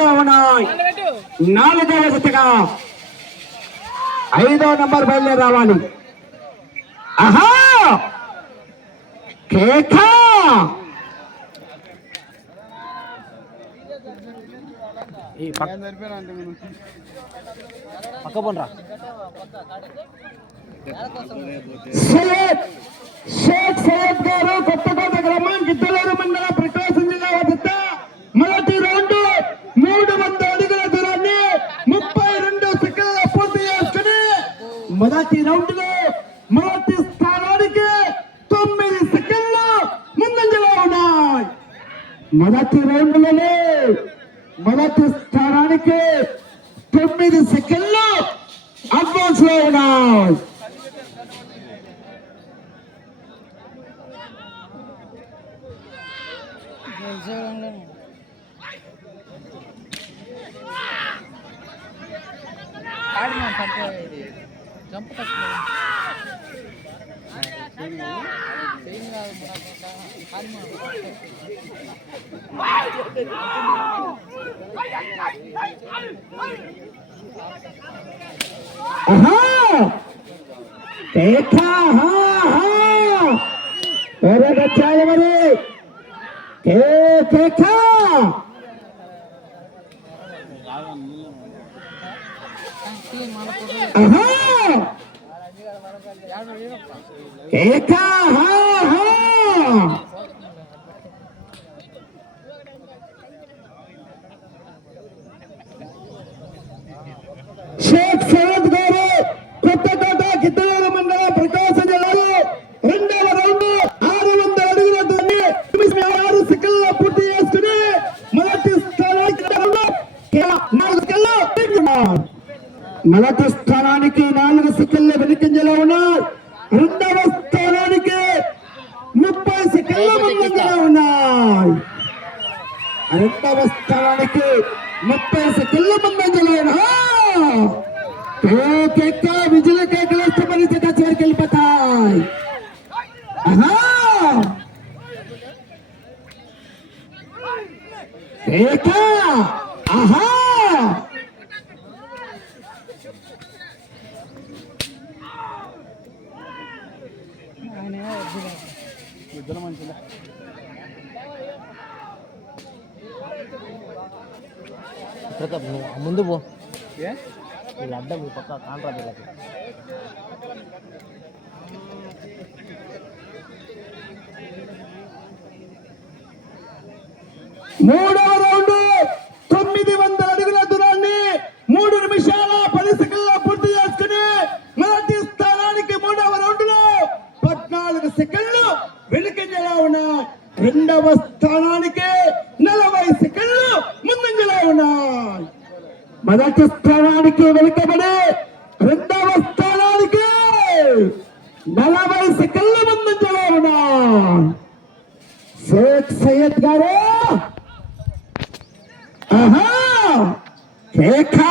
ముందంజలో ఉన్నాయి నాలుగవ జతగా ఐదో నంబర్ బయలుదేరి రావాలి. ఆహా! కేకా! ఈ పక్క పక్క పోనరా. సయ్యద్ షేక్ సయ్యద్ గారు కొత్తకోట గ్రామం గిద్దలూరు మండల ప్రకాశం జిల్లా వద్ద మొదటి రౌండ్ మూడు వందల అడుగుల దూరాన్ని ముప్పై రెండు సెకండ్ల పూర్తి చేసుకుని మొదటి రౌండ్లో మొదటి స్థానానికి తొమ్మిది సెకండ్లు ముందంజలో ఉన్నాయి. మొదటి రౌండ్లోనే మొదటి స్థానానికి తొమ్మిది సెకండ్లు అడ్వాన్స్లో ఉన్నాయి జంప్ తక్కువ జంప్ देखा हाँ हाँ बहुत अच्छा है मेरे देखा हाँ देखा हाँ हाँ షేక్ సయ్యద్ గారు కొత్తకోట గిద్దలూరు మండల ప్రకాశం జిల్లాలో రెండవ రౌండ్ ఆరు వందల అడుగుల దూరాన్ని ఎనిమిది ఆరు సెకండ్ల పూర్తి చేసుకుని మొదటి స్థానానికి కేవలం నాలుగు సెకండ్లు వెనుకంజలో. మొదటి ఉన్నాయి రెండవ స్థానానికి ముప్పై సెకండ్ల ముందంజలో ఉన్నారు కేక విజయ కేకలు ఇష్టపడి జత చివరికి వెళ్ళిపోతాయి ఆహా! కేక ఆహా ఇద్దరు మంచిగా ప్రతాప్ నువ్వు ముందు పో. ఏ? వీళ్ళు అడ్డం ఈ పక్క కాంట్రా వీళ్ళకి మూడవ రౌండ్ తొమ్మిది వందల అడుగుల దూరాన్ని మూడు నిమిషాల పది సెకండ్ల పూర్తి చేసుకుని మొదటి స్థానానికి మూడవ రౌండ్లో పద్నాలుగు సెకండ్లు వెనుకంజలో ఉన్నాయి రెండవ స్థానానికి నలభై సెకండ్లు ముందంజలో ఉన్నాయి మొదటి స్థానానికి వెనుకబడి రెండవ స్థానానికి నలభై సెకండ్ల ముందంజలో ఉన్నాయి షేక్ సయ్యద్ గారు. ఆహా! కేకా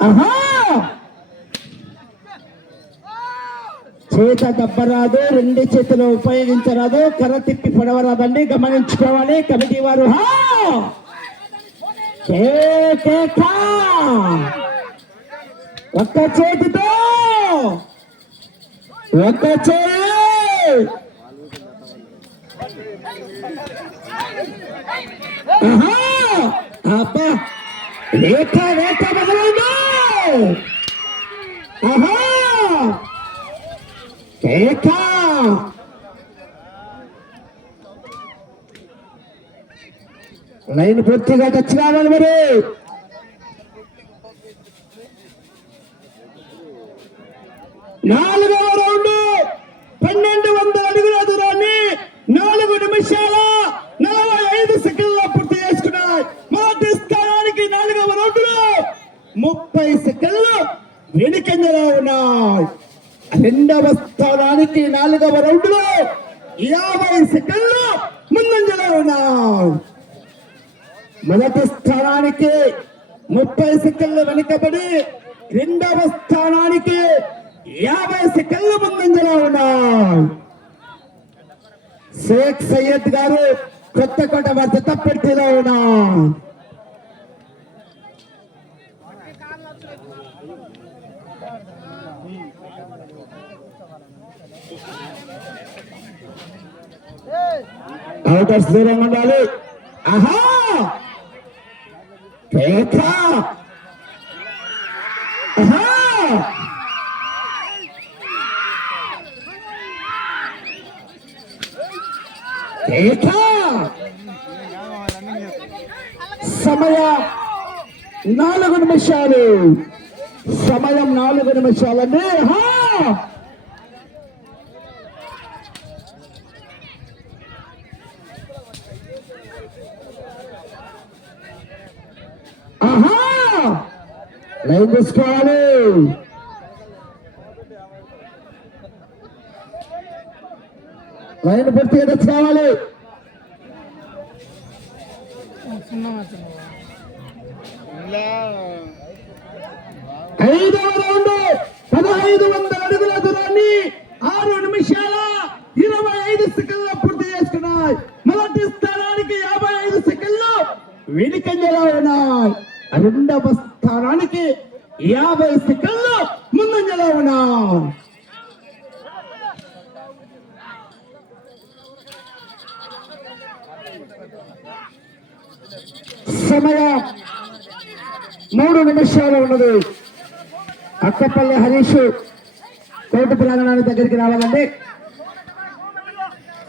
ఆహా! చేత దబ్బరాదు రెండు చేతులు ఉపయోగించరాదు. కర్ర తిప్పి పడవరాదండి గమనించుకోవాలి. కమిటీ వారు ఒక్క చేతితో! ఒక్క చేయి అబ్బా! రేఖ రేఖ మొదలైంది ఆహా! కేక లైన్ పూర్తిగా టచ్ కావాలి మరి. నాలుగవ రౌండ్ పన్నెండు వందల అడుగుల దూరాన్ని నాలుగు నిమిషాల నలభై ఐదు సెకండ్ల పూర్తి చేసుకున్నాయి మొదటి స్థానానికి నాలుగవ రౌండ్లో ముప్పై సెకండ్లు వెనుకంజలో ఉన్నాయి. రెండవ స్థానానికి నాలుగవ రౌండ్లో యాభై సెకండ్లు ముందంజలో ఉన్నాయి మొదటి స్థానానికి ముప్పై సెకండ్లు వెనుకబడి రెండవ స్థానానికి యాభై సెకండ్ల ముందంజలో ఉన్నాయి షేక్ సయ్యద్ గారు కొత్త కోట వద్ద తప్పెట్టిలో ఉన్నారు. అవుటర్స్ దూరంగా ఉండాలి ఆహా కేక ఆహా కేక సమయ నాలుగు నిమిషాలు. సమయం నాలుగు నిమిషాలండి. ఆహా! లైన్ తీసుకోవాలి. లైన్ పూర్తిగా తెచ్చుకోవాలి చిన్న ఐదవ రౌండ్ పదహైదు వందల అడుగుల దూరాన్ని ఆరు నిమిషాల ఇరవై ఐదు సెకండ్ల పూర్తి చేసుకున్నాయి. మొదటి స్థానానికి యాభై ఐదు సెకండ్లు వెనుకంజలో ఉన్నాయి. రెండవ స్థానానికి యాభై సెకండ్లు ముందంజలో ఉన్నాయి. సమయం మూడు నిమిషాలు ఉన్నది. అక్కపల్లి హరీష్ కోర్టు ప్రాంగణాన్ని దగ్గరికి రావాలండి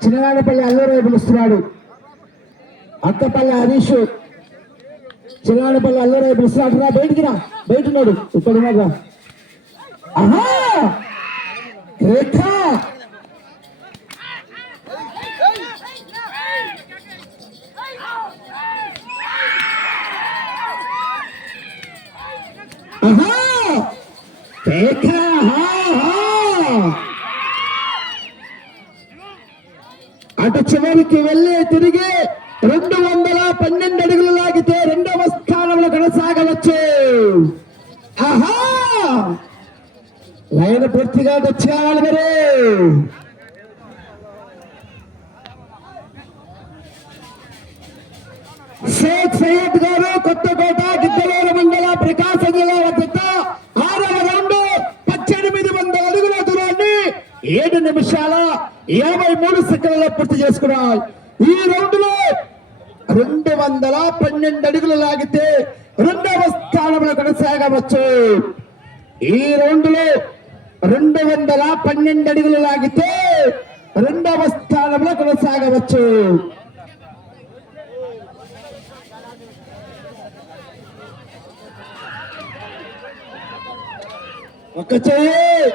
చిన్ననాడపల్లి అల్లూరు పిలుస్తున్నాడు. అక్కపల్లి హరీష్ చిన్ననాడపల్లి అల్లూరు పిలుస్తున్నాడు. రా బయటికి రా బయట ఉన్నాడు. ఇక్కడ ఉన్నాడు రా. ఆహా! రేఖ! రేఖ అటు చివరికి వెళ్ళి తిరిగి రెండు వందల పన్నెండు అడుగులు లాగితే రెండవ స్థానంలో కొనసాగవచ్చు. ఆహా! లైన్ పూర్తిగా తెచ్చుకోవాలి మరి. షేక్ సయ్యద్ గారు కొత్తకోట గిద్దలూరు మండల ప్రకాశం జిల్లా వద్ద ఆరవ రౌండ్ పద్దెనిమిది వందల అడుగుల దూరాన్ని ఏడు నిమిషాల యాభై మూడు సెకండ్లలో పూర్తి చేసుకున్నాయి. ఈ రౌండ్లో రెండు వందల పన్నెండు అడుగులు లాగితే రెండవ స్థానంలో కొనసాగవచ్చు. ఈ రౌండ్లో రెండు వందల పన్నెండు అడుగులు లాగితే రెండవ స్థానంలో కొనసాగవచ్చు. ఒక చెయ్యి.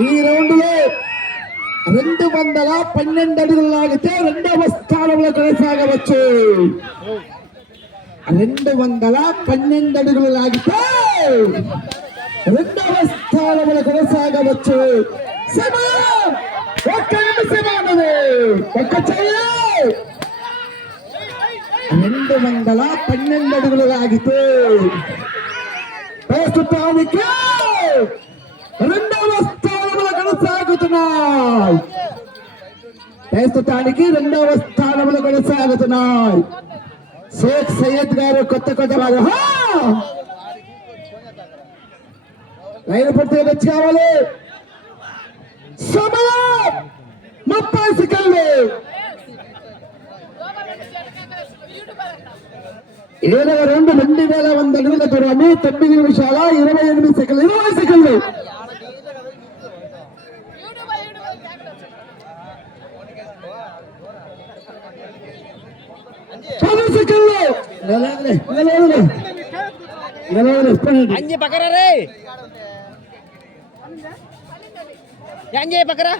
ఈ రౌండ్లో రెండు వందల పన్నెండు అడుగులు లాగితే రెండవ స్థానంలో కొనసాగవచ్చు. రెండు వందల పన్నెండు అడుగులు లాగితే రెండవ స్థానంలో కొనసాగవచ్చు. ఒక్క నిమిషం ఒక్క చెయ్యి! రెండు వందల పన్నెండు అడుగులు లాగితే ప్రస్తుతానికి రెండవ స్థానంలో కొనసాగుతున్నాయి. ప్రస్తుతానికి రెండవ స్థానంలో కొనసాగుతున్నాయి. షేక్ సయ్యద్ గారు కొత్త కొత్త వారు. లైన్ పూర్తిగా తెచ్చి కావాలి సమయం ముప్పై సెకండ్లు. ఏడవ రెండు రెండు వేల వంద అడుగుల దూరాన్ని తొమ్మిది నిమిషాల ఇరవై ఎనిమిది సెకండ్లు ఇరవై సెకండ్లు. అంజే పక్కరా రే. అంజే పక్కరా.